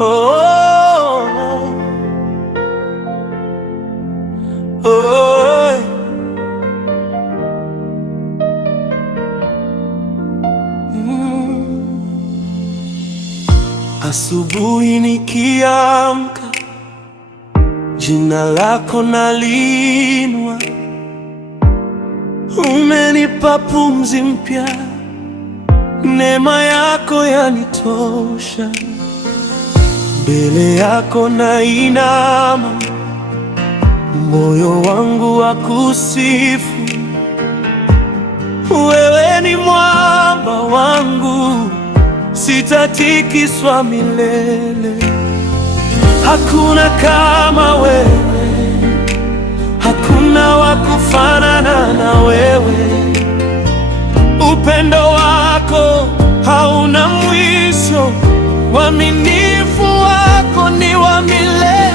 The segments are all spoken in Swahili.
Oh, oh, Asubuhi nikiamka, jina lako nalinua. Umenipa pumzi mpya, neema yako yanitosha. Mbele yako nainama, moyo wangu wa kusifu. Wewe ni mwamba wangu, sitatikiswa milele. Hakuna kama wewe, hakuna wa kufanana na wewe. Upendo wako hauna mwisho, uaminifu wako ni wa milele.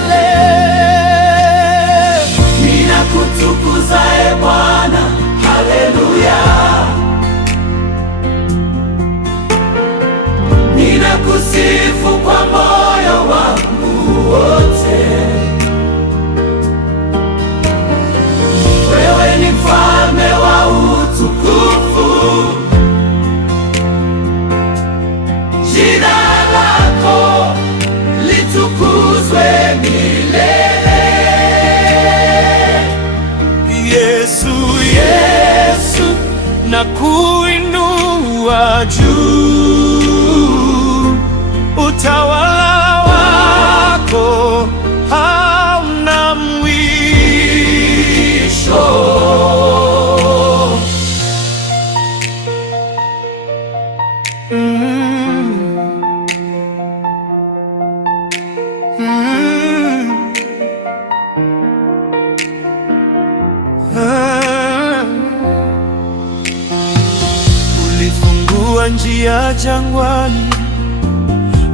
Ninakutukuza e Bwana, haleluya. Ninakusifu kwa moyo wangu wote. Wewe ni mfalme wa utukufu, jina lako litukuzwe milele. Yesu, Yesu, nakuinua juu. Utawala wako hauna mwisho. Ulifungua njia jangwani,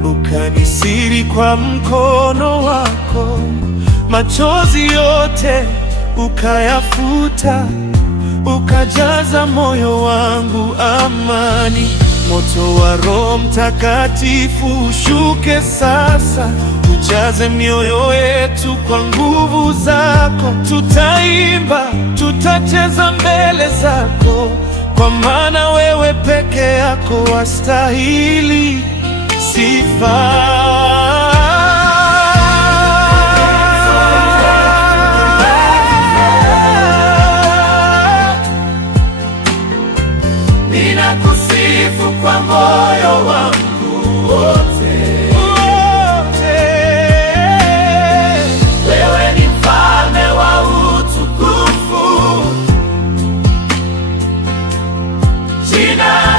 ukanisiri kwa mkono wako. Machozi yote ukayafuta, ukajaza moyo wangu amani. Moto wa Roho Mtakatifu ushuke sasa, ujaze mioyo yetu kwa nguvu zako. Tutaimba, tutacheza mbele zako, kwa maana wewe peke yako wastahili sifa. Ninakusifu kwa moyo wangu wote. Wewe ni mfalme wa utukufu, jina